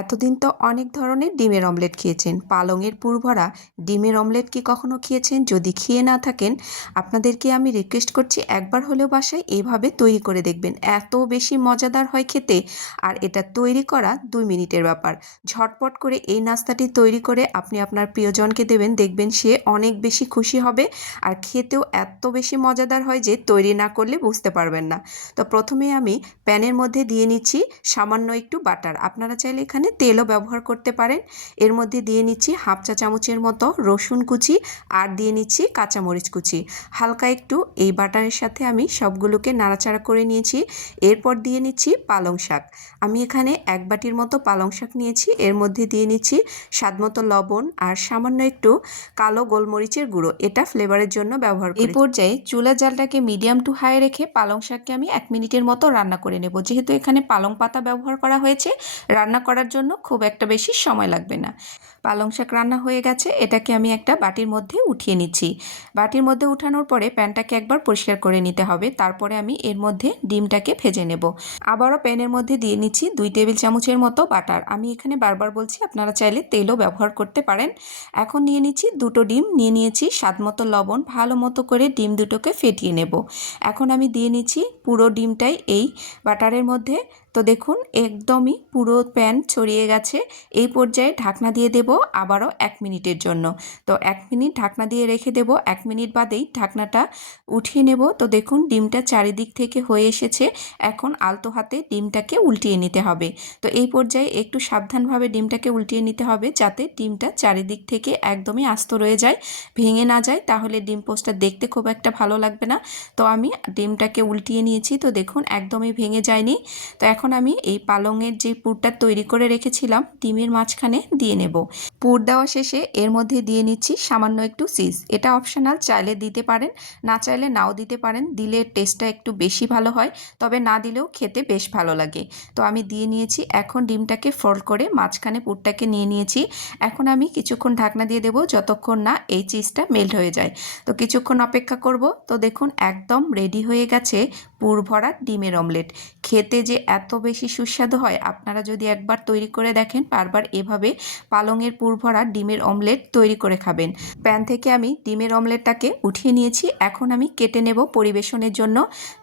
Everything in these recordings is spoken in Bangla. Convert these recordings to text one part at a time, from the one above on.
এতদিন তো অনেক ধরনের ডিমের অমলেট খেয়েছেন। পালংয়ের পুরভরা ডিমের অমলেট কি কখনো খেয়েছেন? যদি খেয়ে না থাকেন, আপনাদেরকে আমি রিকোয়েস্ট করছি একবার হলেও বাসায় এভাবে তৈরি করে দেখবেন। এত বেশি মজাদার হয় খেতে, আর এটা তৈরি করা 2 মিনিটের ব্যাপার। ঝটপট করে এই নাস্তাটি তৈরি করে আপনি আপনার প্রিয়জনকে দেবেন, দেখবেন সে অনেক বেশি খুশি হবে। আর খেতেও এত বেশি মজাদার হয় যে তৈরি না করলে বুঝতে পারবেন না। তো প্রথমে আমি প্যানের মধ্যে দিয়ে নিচ্ছি সামান্য একটু বাটার। আপনারা চাইলে এখানে তেলও ব্যবহার করতে পারেন। এর মধ্যে দিয়ে নিচ্ছি হাফ চা চামচের মতো রসুন কুচি, আর দিয়ে নিচ্ছি কাঁচামরিচ কুচি। হালকা একটু এই বাটারের সাথে আমি সবগুলোকে নাড়াচাড়া করে নিয়েছি। এরপর দিয়ে নিচ্ছি পালং শাক। আমি এখানে 1 বাটির মতো পালং শাক নিয়েছি। এর মধ্যে দিয়ে নিচ্ছি স্বাদমতো লবণ আর সামান্য একটু কালো গোলমরিচের গুঁড়ো। এটা ফ্লেভারের জন্য ব্যবহার করি। এই পর্যায়ে চুলার জালটাকে মিডিয়াম টু হাই রেখে পালং শাককে আমি 1 মিনিটের মতো রান্না করে নেব। যেহেতু এখানে পালং পাতা ব্যবহার করা হয়েছে, রান্না করার জন্য খুব একটা বেশি সময় লাগবে না। পালং শাক রান্না হয়ে গেছে, এটাকে আমি একটা বাটির মধ্যে উঠিয়ে নিচ্ছি। বাটির মধ্যে উঠানোর পরে প্যানটাকে একবার পরিষ্কার করে নিতে হবে। তারপরে আমি এর মধ্যে ডিমটাকে ভেজে নেব। আবারও প্যানের মধ্যে দিয়ে নিচ্ছি 2 টেবিল চামচের মতো বাটার। আমি এখানে বারবার বলছি, আপনারা চাইলে তেলও ব্যবহার করতে পারেন। এখন নিয়ে নিচ্ছি 2টো ডিম, নিয়ে নিয়েছি স্বাদমতো লবণ। ভালো মতো করে ডিম দুটোকে ফেটিয়ে নেব। এখন আমি দিয়ে নিচ্ছি পুরো ডিমটাই এই বাটারের মধ্যে। তো দেখুন একদমই পুরো প্যান ছড়িয়ে গেছে। এই পর্যায়ে ঢাকনা দিয়ে দেব আবারও 1 মিনিটের জন্য। তো 1 মিনিট ঢাকনা দিয়ে রেখে দেব। 1 মিনিট বাদেই ঢাকনাটা উঠিয়ে নেব। তো দেখুন ডিমটা চারিদিক থেকে হয়ে এসেছে। এখন আলতো হাতে ডিমটাকে উল্টিয়ে নিতে হবে। তো এই পর্যায়ে একটু সাবধানভাবে ডিমটাকে উল্টিয়ে নিতে হবে, যাতে ডিমটা চারিদিক থেকে একদমই আস্ত রয়ে যায়, ভেঙে না যায়। তাহলে ডিম পোস্টটা দেখতে খুব একটা ভালো লাগবে না। তো আমি ডিমটাকে উল্টিয়ে নিয়েছি। তো দেখুন একদমই ভেঙে যায়নি। তো এখন আমি এই পালংয়ের যে পুরটা তৈরি করে রেখেছিলাম ডিমের মাঝখানে দিয়ে নেব। পুর দেওয়া শেষে এর মধ্যে দিয়ে নিচ্ছি সামান্য একটু চিজ। এটা অপশনাল, চাইলে দিতে পারেন, না চাইলে নাও দিতে পারেন। দিলে টেস্টটা একটু বেশি ভালো হয়, তবে না দিলেও খেতে বেশ ভালো লাগে। তো আমি দিয়ে নিয়েছি। এখন ডিমটাকে ফোল্ড করে মাঝখানে পুরটাকে নিয়ে নিয়েছি। এখন আমি কিছুক্ষণ ঢাকনা দিয়ে দেবো, যতক্ষণ না এই চিজটা মেল্ট হয়ে যায়। তো কিছুক্ষণ অপেক্ষা করব। তো দেখুন একদম রেডি হয়ে গেছে পুর ভরা ডিমের অমলেট। খেতে যে এত বেশি সুস্বাদু হয়, আপনারা যদি একবার তৈরি করে দেখেন, বারবার এভাবে পালংয়ের পুর ভরা ডিমের অমলেট তৈরি করে খাবেন। প্যান থেকে আমি ডিমের অমলেটটাকে উঠিয়ে নিয়েছি। এখন আমি কেটে নেব পরিবেশনের জন্য।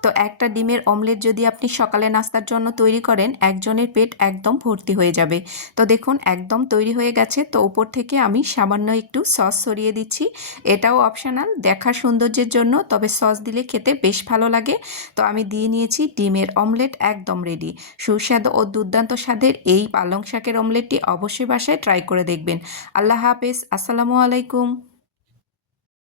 তো একটা ডিমের অমলেট যদি আপনি সকালে নাস্তার জন্য তৈরি করেন, একজনের পেট একদম ভর্তি হয়ে যাবে। তো দেখুন একদম তৈরি হয়ে গেছে। তো উপর থেকে আমি সামান্য একটু সস ছড়িয়ে দিচ্ছি। এটাও অপশনাল, দেখার সৌন্দর্যের জন্য, তবে সস দিলে খেতে বেশ ভালো লাগে। তো আমি দিয়ে নিয়েছি ডিমের অমলেট একদম রেডি। সুস্বাদু ও দুর্দান্ত স্বাদের এই পালং শাকের অমলেটটি অবশ্যই বাসায় ট্রাই করে দেখবেন। আল্লাহ হাফেজ, আসসালামু আলাইকুম।